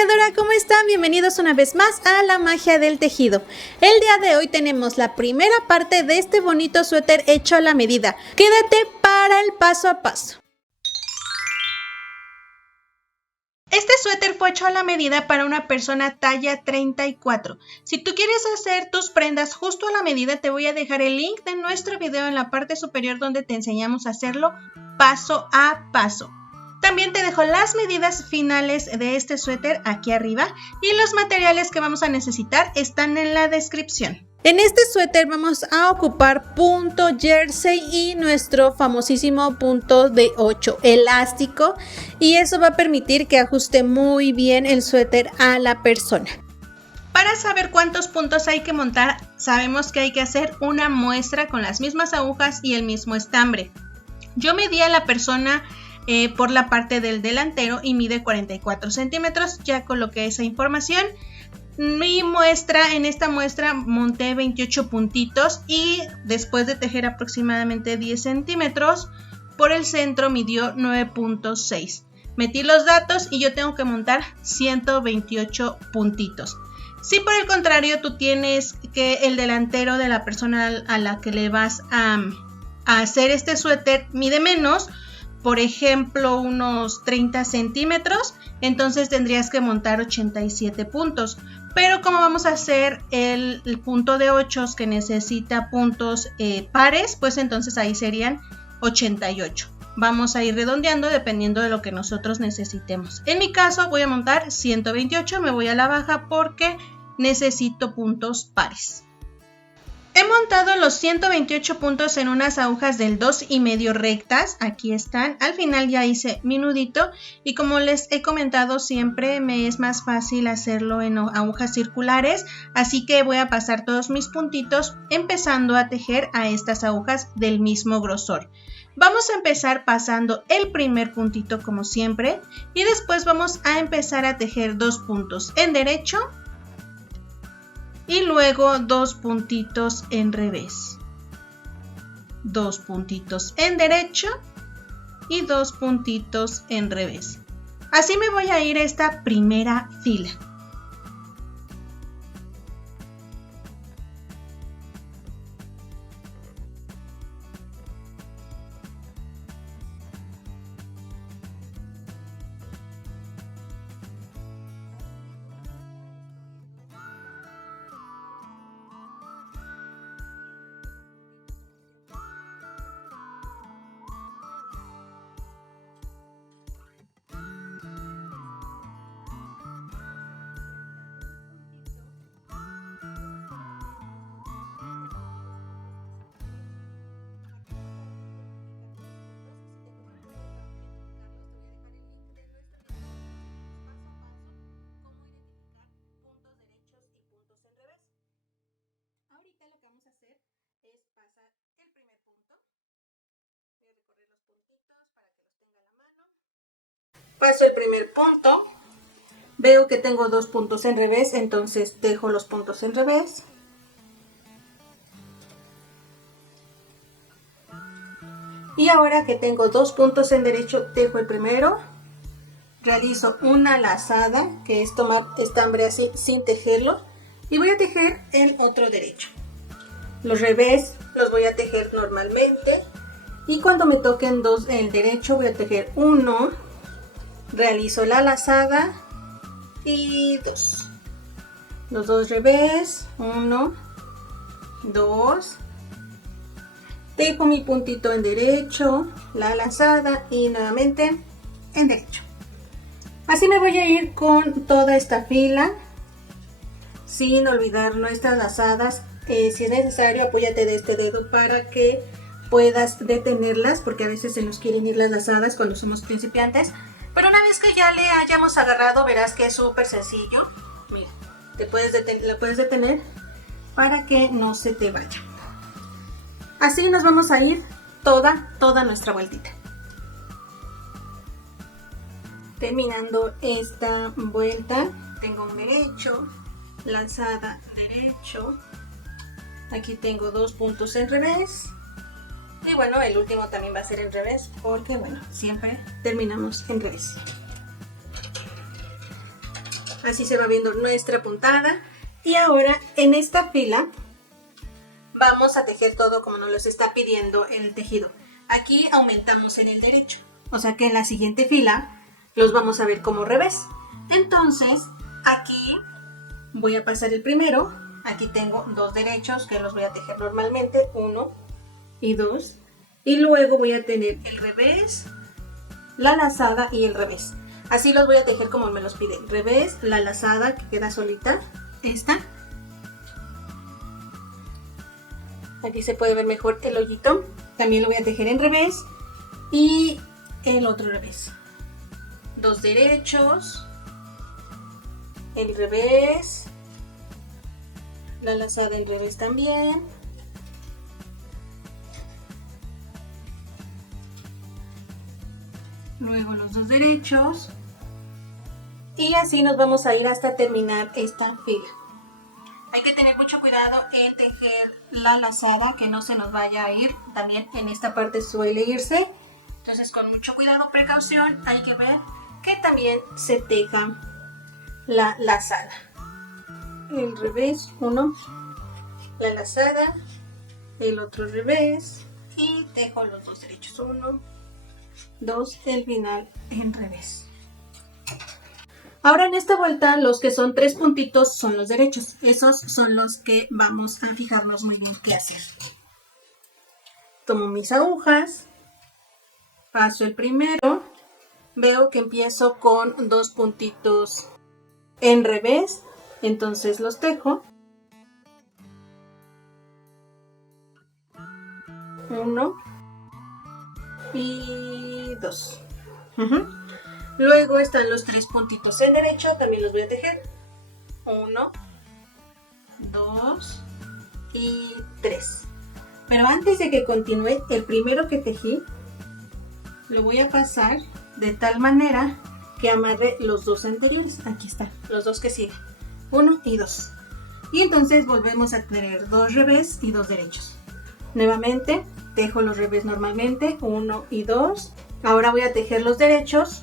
tejedora, ¿cómo están? Bienvenidos una vez más a la magia del tejido. El día de hoy tenemos la primera parte de este bonito suéter hecho a la medida. Quédate para el paso a paso. Este suéter fue hecho a la medida para una persona talla 34. Si tú quieres hacer tus prendas justo a la medida, te voy a dejar el link de nuestro video en la parte superior donde te enseñamos a hacerlo paso a paso. También te dejo las medidas finales de este suéter aquí arriba y los materiales que vamos a necesitar están en la descripción. En este suéter vamos a ocupar punto jersey y nuestro famosísimo punto de 8 elástico, y eso va a permitir que ajuste muy bien el suéter a la persona. Para saber cuántos puntos hay que montar, sabemos que hay que hacer una muestra con las mismas agujas y el mismo estambre. Yo medí a la persona por la parte del delantero y mide 44 centímetros, ya coloqué esa información. En esta muestra monté 28 puntitos y después de tejer aproximadamente 10 centímetros, por el centro midió 9.6. Metí los datos y yo tengo que montar 128 puntitos. Si por el contrario tú tienes que el delantero de la persona a la que le vas a hacer este suéter mide menos, por ejemplo unos 30 centímetros, entonces tendrías que montar 87 puntos. Pero como vamos a hacer el punto de 8 que necesita puntos pares, pues entonces ahí serían 88. Vamos a ir redondeando dependiendo de lo que nosotros necesitemos. En mi caso voy a montar 128, me voy a la baja porque necesito puntos pares. He montado los 128 puntos en unas agujas del 2,5 rectas, aquí están. Al final ya hice mi nudito y como les he comentado siempre me es más fácil hacerlo en agujas circulares, así que voy a pasar todos mis puntitos empezando a tejer a estas agujas del mismo grosor. Vamos a empezar pasando el primer puntito como siempre y después vamos a empezar a tejer 2 puntos en derecho y luego 2 puntitos en revés, 2 puntitos en derecho y 2 puntitos en revés. Así me voy a ir esta primera fila. Ahorita lo que vamos a hacer es pasar el primer punto. Voy a recorrer los puntitos para que los tenga a la mano. Paso el primer punto. Veo que tengo 2 puntos en revés, entonces dejo los puntos en revés. Y ahora que tengo 2 puntos en derecho, dejo el primero. Realizo una lazada, que es tomar estambre así sin tejerlo. Y voy a tejer el otro derecho. Los revés los voy a tejer normalmente. Y cuando me toquen 2 en el derecho voy a tejer 1. Realizo la lazada y 2. Los 2 revés. 1, 2. Tejo mi puntito en derecho. La lazada y nuevamente en derecho. Así me voy a ir con toda esta fila. Sin olvidar nuestras lazadas, si es necesario apóyate de este dedo para que puedas detenerlas, porque a veces se nos quieren ir las lazadas cuando somos principiantes, pero una vez que ya le hayamos agarrado verás que es súper sencillo. Mira, la puedes detener para que no se te vaya. Así nos vamos a ir toda nuestra vueltita. Terminando esta vuelta, tengo un derecho, lazada derecho, aquí tengo 2 puntos en revés y bueno, el último también va a ser en revés porque bueno, siempre terminamos en revés. Así se va viendo nuestra puntada. Y ahora en esta fila vamos a tejer todo como nos lo está pidiendo el tejido. Aquí aumentamos en el derecho, o sea que en la siguiente fila los vamos a ver como revés. Entonces aquí voy a pasar el primero. Aquí tengo 2 derechos que los voy a tejer normalmente, 1 y 2. Y luego voy a tener el revés, la lazada y el revés. Así los voy a tejer como me los piden. Revés, la lazada que queda solita, esta. Aquí se puede ver mejor el hoyito. También lo voy a tejer en revés. Y el otro revés. 2 derechos. El revés. La lazada en revés también. Luego los 2 derechos. Y así nos vamos a ir hasta terminar esta fila. Hay que tener mucho cuidado en tejer la lazada, que no se nos vaya a ir. También en esta parte suele irse. Entonces con mucho cuidado, precaución, hay que ver que también se teja la lazada. El revés, 1, la lazada, el otro revés y tejo los 2 derechos, 1, 2, el final en revés. Ahora en esta vuelta los que son 3 puntitos son los derechos. Esos son los que vamos a fijarnos muy bien qué hacer. Tomo mis agujas, paso el primero, veo que empiezo con 2 puntitos en revés, entonces los tejo. 1 y 2. Luego están los 3 puntitos en derecho, también los voy a tejer. 1, 2 y 3. Pero antes de que continúe, el primero que tejí lo voy a pasar de tal manera que amarre los 2 anteriores. Aquí están, los 2 que siguen. 1 y 2. Y entonces volvemos a tener 2 revés y 2 derechos. Nuevamente tejo los revés normalmente, 1 y 2. Ahora voy a tejer los derechos.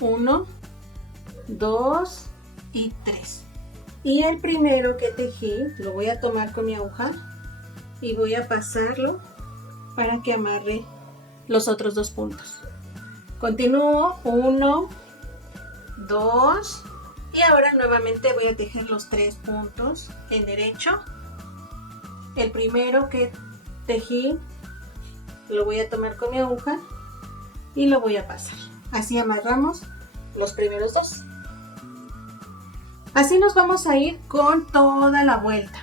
1, 2 y 3. Y el primero que tejí lo voy a tomar con mi aguja y voy a pasarlo para que amarre los otros 2 puntos. Continúo, 1, 2 y ahora nuevamente voy a tejer los 3 puntos en derecho. El primero que tejí lo voy a tomar con mi aguja y lo voy a pasar. Así amarramos los primeros 2. Así nos vamos a ir con toda la vuelta.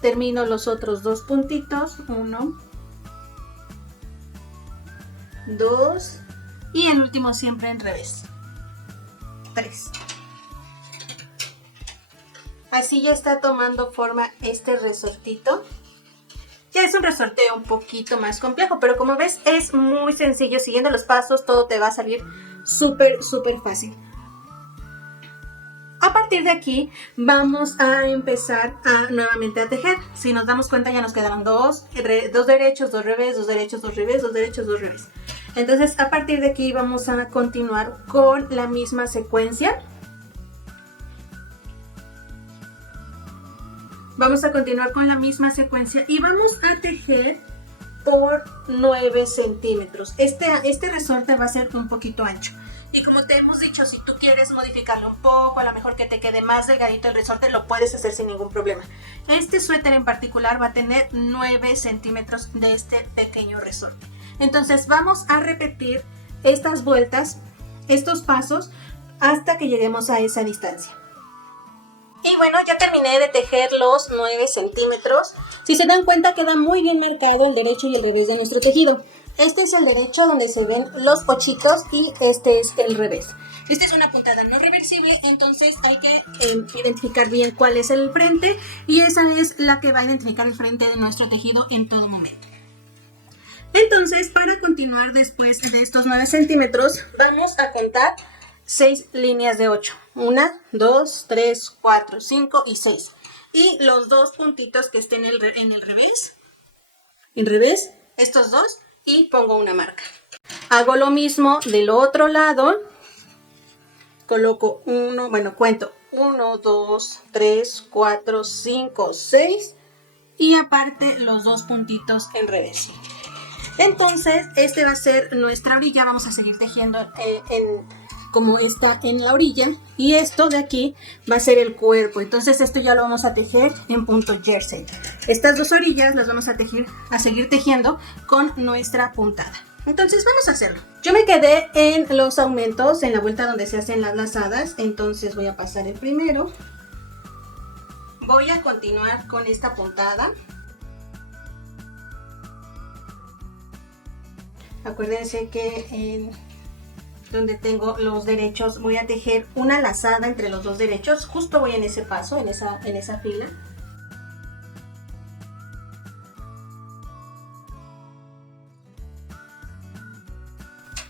Termino los otros 2 puntitos, 1, 2 y el último siempre en revés, 3. Así ya está tomando forma este resortito. Ya es un resorteo un poquito más complejo, pero como ves es muy sencillo. Siguiendo los pasos todo te va a salir súper fácil. A partir de aquí vamos a empezar nuevamente a tejer. Si nos damos cuenta ya nos quedaron 2 derechos, 2 revés, 2 derechos, 2 revés, 2 derechos, 2 revés. Entonces a partir de aquí vamos a continuar con la misma secuencia. Vamos a continuar con la misma secuencia y vamos a tejer por 9 centímetros. Este resorte va a ser un poquito ancho. Y como te hemos dicho, si tú quieres modificarlo un poco, a lo mejor que te quede más delgadito el resorte, lo puedes hacer sin ningún problema. Este suéter en particular va a tener 9 centímetros de este pequeño resorte. Entonces vamos a repetir estas vueltas, estos pasos, hasta que lleguemos a esa distancia. Y bueno, ya terminé de tejer los 9 centímetros. Si se dan cuenta, queda muy bien marcado el derecho y el revés de nuestro tejido. Este es el derecho donde se ven los ochitos y este es el revés. Esta es una puntada no reversible, entonces hay que identificar bien cuál es el frente y esa es la que va a identificar el frente de nuestro tejido en todo momento. Entonces, para continuar después de estos 9 centímetros, vamos a contar 6 líneas de 8. 1, 2, 3, 4, 5 y 6. Y los 2 puntitos que estén en el revés, estos 2, y pongo una marca. Hago lo mismo del otro lado. Coloco cuento 1, 2, 3, 4, 5, 6 y aparte los dos puntitos en revés. Entonces este va a ser nuestra orilla. Vamos a seguir tejiendo como está en la orilla, y esto de aquí va a ser el cuerpo. Entonces esto ya lo vamos a tejer en punto jersey. Estas dos orillas las vamos a seguir tejiendo con nuestra puntada. Entonces vamos a hacerlo. Yo me quedé en los aumentos, en la vuelta donde se hacen las lazadas. Entonces voy a pasar el primero. Voy a continuar con esta puntada. Acuérdense que donde tengo los derechos voy a tejer una lazada entre los dos derechos. Justo voy en ese paso, en esa fila.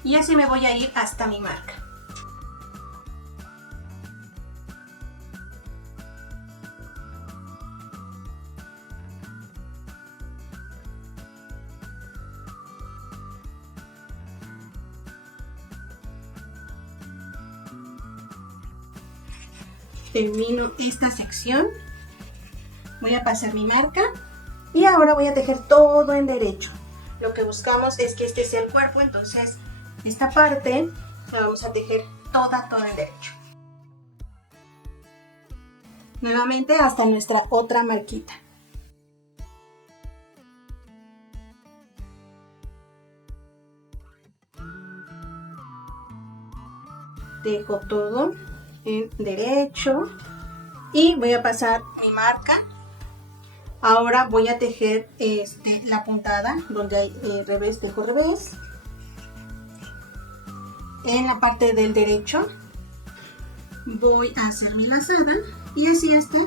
Y así me voy a ir hasta mi marca. Termino esta sección, voy a pasar mi marca y ahora voy a tejer todo en derecho. Lo que buscamos es que este sea el cuerpo, entonces esta parte la vamos a tejer toda en derecho. Nuevamente hasta nuestra otra marquita. Dejo todo en derecho y voy a pasar mi marca. Ahora voy a tejer la puntada donde hay revés, dejo revés. En la parte del derecho voy a hacer mi lazada y así hasta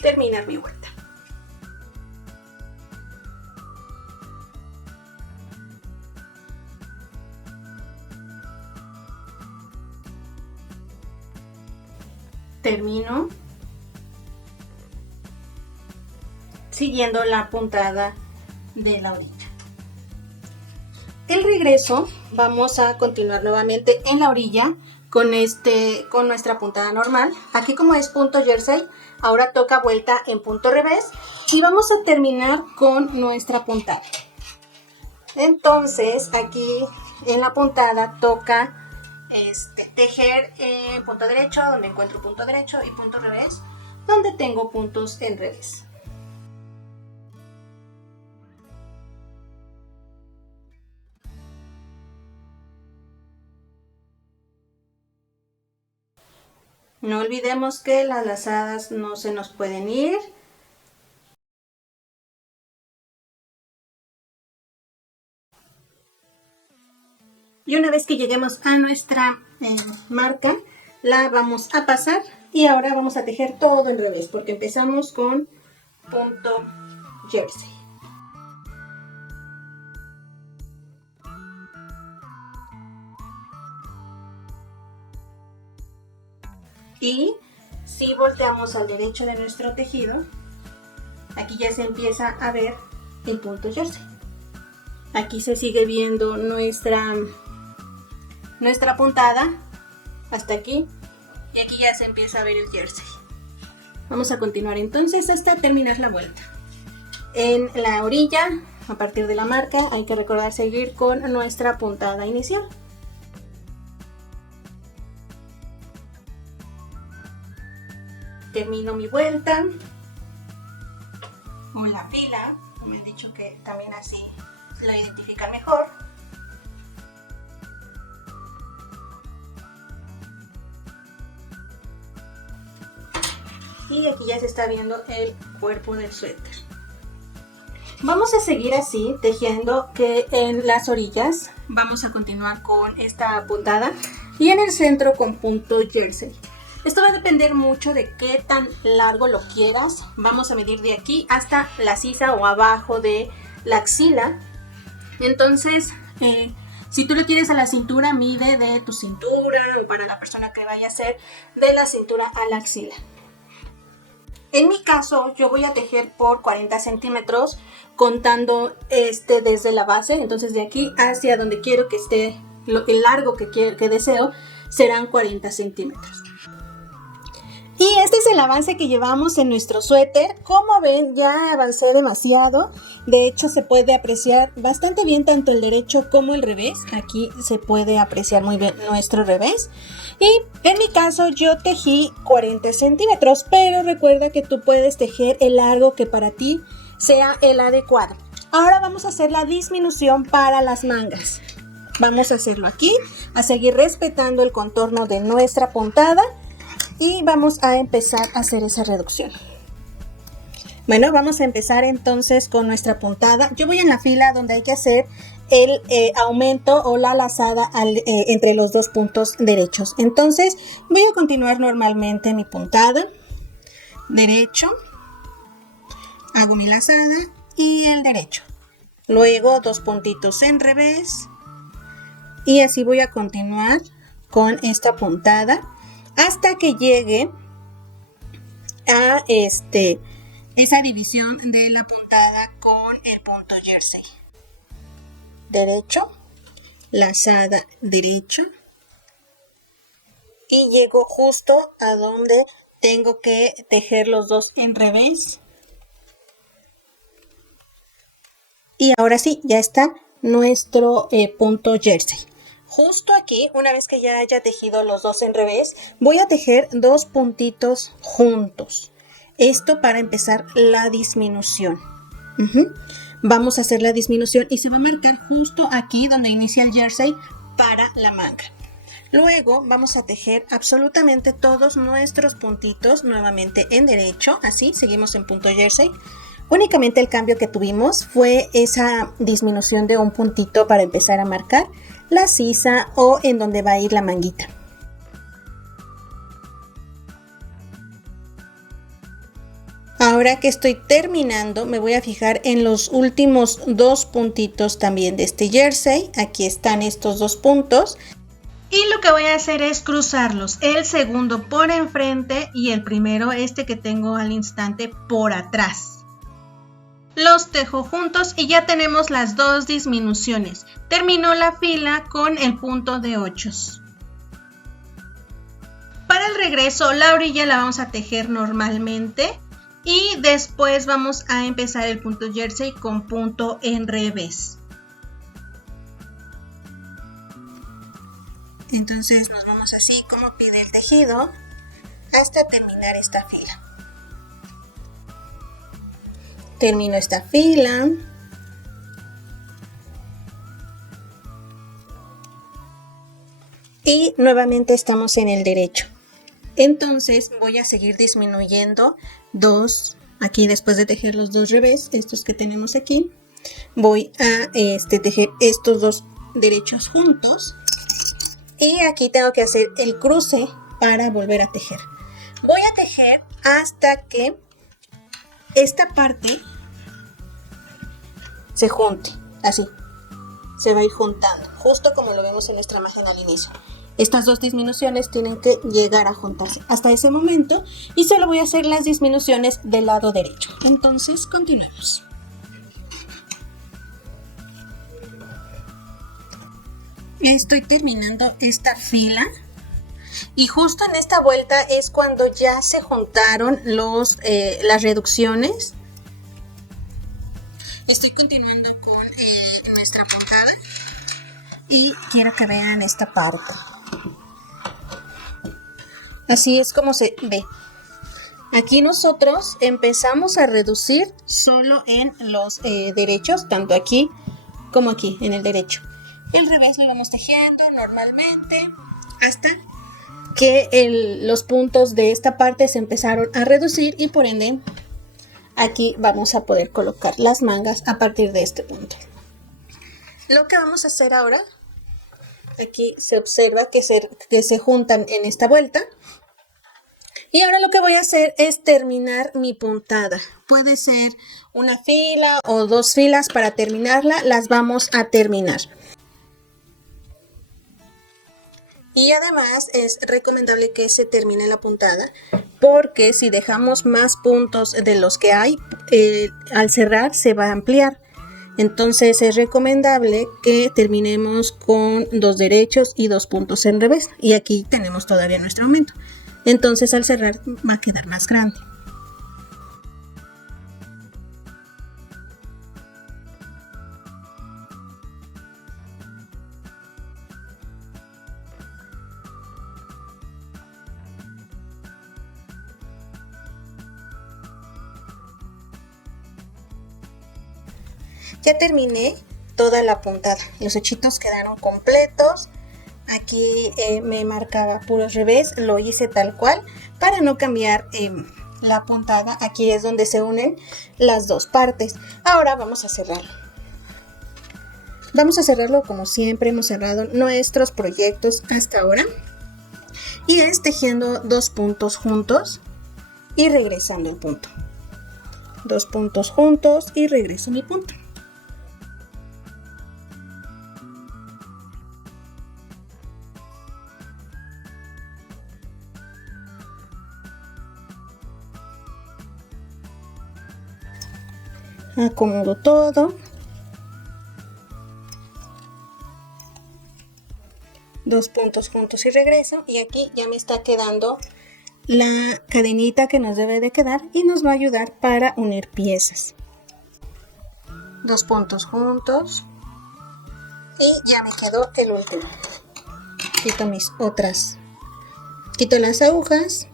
terminar mi vuelta. Termino siguiendo la puntada de la orilla. El regreso vamos a continuar nuevamente en la orilla con nuestra puntada normal. Aquí, como es punto jersey, ahora toca vuelta en punto revés y vamos a terminar con nuestra puntada. Entonces aquí en la puntada toca tejer en punto derecho, donde encuentro punto derecho, y punto revés, donde tengo puntos en revés. No olvidemos que las lazadas no se nos pueden ir. Y una vez que lleguemos a nuestra marca, la vamos a pasar y ahora vamos a tejer todo en revés porque empezamos con punto jersey. Y si volteamos al derecho de nuestro tejido, aquí ya se empieza a ver el punto jersey. Aquí se sigue viendo nuestra puntada hasta aquí, y aquí ya se empieza a ver el jersey. Vamos a continuar entonces hasta terminar la vuelta. En la orilla, a partir de la marca, hay que recordar seguir con nuestra puntada inicial. Termino mi vuelta o la fila, me he dicho que también así lo identifican mejor. Y aquí ya se está viendo el cuerpo del suéter. Vamos a seguir así tejiendo, que en las orillas vamos a continuar con esta puntada y en el centro con punto jersey. Esto va a depender mucho de qué tan largo lo quieras. Vamos a medir de aquí hasta la sisa o abajo de la axila. Entonces, si tú lo quieres a la cintura, mide de tu cintura, o para la persona que vaya a hacer, de la cintura a la axila. En mi caso, yo voy a tejer por 40 centímetros, contando desde la base. Entonces, de aquí hacia donde quiero que esté, el largo que deseo, serán 40 centímetros. es el avance que llevamos en nuestro suéter. Como ven, ya avancé demasiado. De hecho, se puede apreciar bastante bien tanto el derecho como el revés. Aquí se puede apreciar muy bien nuestro revés. Y en mi caso yo tejí 40 centímetros, pero recuerda que tú puedes tejer el largo que para ti sea el adecuado. Ahora vamos a hacer la disminución para las mangas. Vamos a hacerlo aquí, a seguir respetando el contorno de nuestra puntada y vamos a empezar a hacer esa reducción. Bueno, vamos a empezar entonces con nuestra puntada. Yo voy en la fila donde hay que hacer el aumento o la lazada entre los dos puntos derechos. Entonces voy a continuar normalmente mi puntada derecho, hago mi lazada y el derecho, luego dos puntitos en revés y así voy a continuar con esta puntada hasta que llegue a esa división de la puntada con el punto jersey. Derecho, lazada derecho y llego justo a donde tengo que tejer los dos en revés. Y ahora sí, ya está nuestro punto jersey. Justo aquí, una vez que ya haya tejido los dos en revés, voy a tejer dos puntitos juntos. Esto para empezar la disminución. Vamos a hacer la disminución y se va a marcar justo aquí donde inicia el jersey para la manga. Luego vamos a tejer absolutamente todos nuestros puntitos nuevamente en derecho. Así, seguimos en punto jersey. Únicamente el cambio que tuvimos fue esa disminución de un puntito para empezar a marcar la sisa o en donde va a ir la manguita. Ahora que estoy terminando, me voy a fijar en los últimos dos puntitos también de este jersey. Aquí están estos dos puntos. Y lo que voy a hacer es cruzarlos, el segundo por enfrente y el primero, este que tengo al instante, por atrás. Los tejo juntos y ya tenemos las dos disminuciones. Terminó la fila con el punto de 8. Para el regreso, la orilla la vamos a tejer normalmente y después vamos a empezar el punto jersey con punto en revés. Entonces nos vamos así como pide el tejido hasta terminar esta fila. Termino esta fila. Y nuevamente estamos en el derecho. Entonces voy a seguir disminuyendo dos, aquí después de tejer los dos revés, estos que tenemos aquí, voy a tejer estos dos derechos juntos. Y aquí tengo que hacer el cruce para volver a tejer. Voy a tejer hasta que esta parte se junte, así, se va a ir juntando, justo como lo vemos en nuestra imagen al inicio. Estas dos disminuciones tienen que llegar a juntarse hasta ese momento y solo voy a hacer las disminuciones del lado derecho. Entonces, continuemos. Estoy terminando esta fila y justo en esta vuelta es cuando ya se juntaron las reducciones. Estoy continuando con nuestra puntada y quiero que vean esta parte. Así es como se ve. Aquí nosotros empezamos a reducir solo en los derechos, tanto aquí como aquí en el derecho. El revés lo vamos tejiendo normalmente hasta que los puntos de esta parte se empezaron a reducir y por ende aquí vamos a poder colocar las mangas a partir de este punto. Lo que vamos a hacer ahora, aquí se observa que se juntan en esta vuelta. Y ahora lo que voy a hacer es terminar mi puntada. Puede ser una fila o dos filas para terminarla, las vamos a terminar. Y además es recomendable que se termine la puntada porque si dejamos más puntos de los que hay, al cerrar se va a ampliar. Entonces es recomendable que terminemos con dos derechos y dos puntos en revés. Y aquí tenemos todavía nuestro aumento. Entonces al cerrar va a quedar más grande. Ya terminé toda la puntada. Los hechitos quedaron completos. Aquí me marcaba puro revés, lo hice tal cual para no cambiar la puntada. Aquí es donde se unen las dos partes. Ahora vamos a cerrarlo. Vamos a cerrarlo como siempre hemos cerrado nuestros proyectos hasta ahora. Y es tejiendo 2 puntos juntos y regresando el punto. 2 puntos juntos y regreso mi punto. Acomodo todo. 2 puntos juntos y regreso. Y aquí ya me está quedando la cadenita que nos debe de quedar y nos va a ayudar para unir piezas. 2 puntos juntos. Y ya me quedó el último. Quito mis otras. Quito las agujas.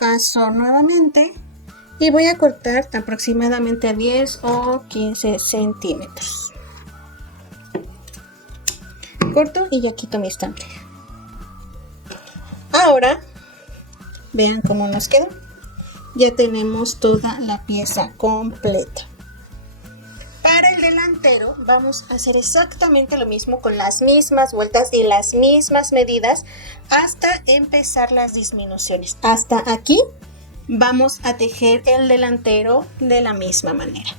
Paso nuevamente. Y voy a cortar aproximadamente a 10 o 15 centímetros. Corto y ya quito mi estambre. Ahora, vean cómo nos quedó. Ya tenemos toda la pieza completa. Para el delantero vamos a hacer exactamente lo mismo con las mismas vueltas y las mismas medidas hasta empezar las disminuciones. Hasta aquí vamos a tejer el delantero de la misma manera.